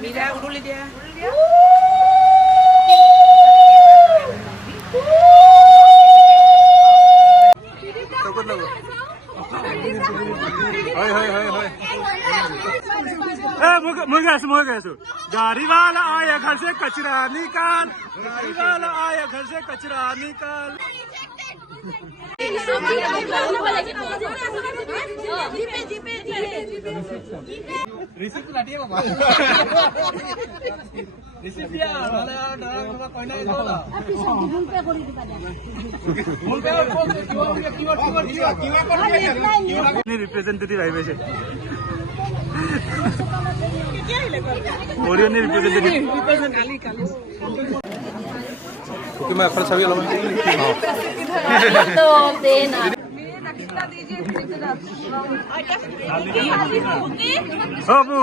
Mira, uruli dia. मैं कैसे गाड़ी वाला आया घर से कचरा निकाल, गाड़ी वाला आया घर से कचरा निकाल। रिसिप्ट लाटिए बाबा रिसिप्ट दिया वाला डरा कोई नहीं होला फोन पे करी दिबा फोन पे क्यूआर रिप्रेजेंटेटिव आइबे छे ओरियन रिप्रेजेंटेटिव काली ओके मैं अफर छवि लम तो देना नक्शा दीजिए बाबू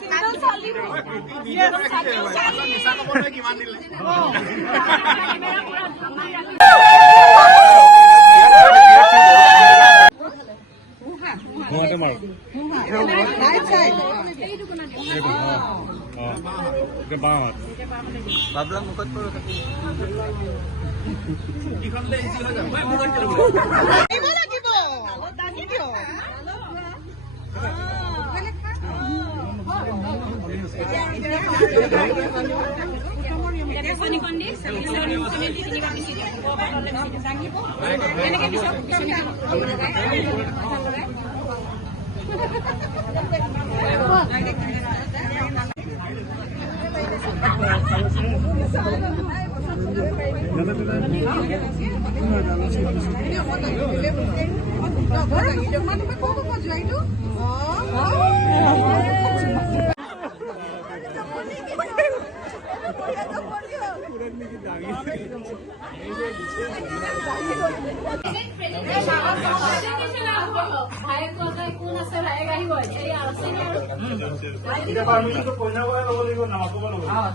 सिंगल साली ये साली निशा को बोल रहे कि मान ले मुंह मार राइट साइड ये को हां के बाहर बाबला मुकत पर इखनले इजी हो जा मैं मुकत करब एबे লাগিব দাগি দিও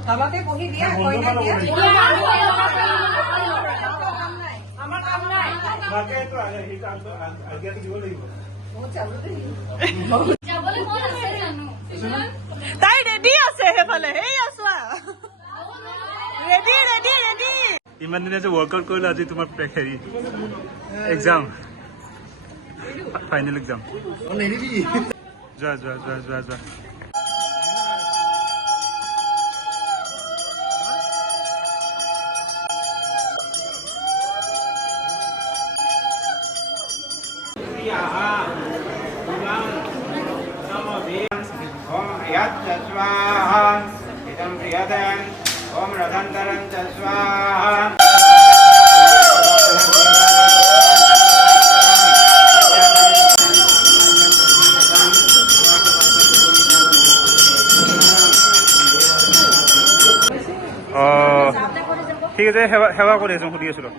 তলতে বহি দিয়া কইনা দিয়া আমাৰ কাম নাই বাকে তো এই কাম তো আগে দিব লাগিব ও যাবলে কোন আছে জানো তাই ৰেডি আছে হেফালে হেই আসলা ৰেডি ৰেডি ৰেডি ইমান দিনে যে ওয়াৰ্কআউট কৰিলা আজি তোমাৰ হেৰি এক্সাম ফাইনাল এক্সাম ৰেডি যা যা যা যা যা इदं प्रियदं ओम रथंतरं च स्वाहा ঠিক আছে সেৱা কৰি আছো সুধি আছিলো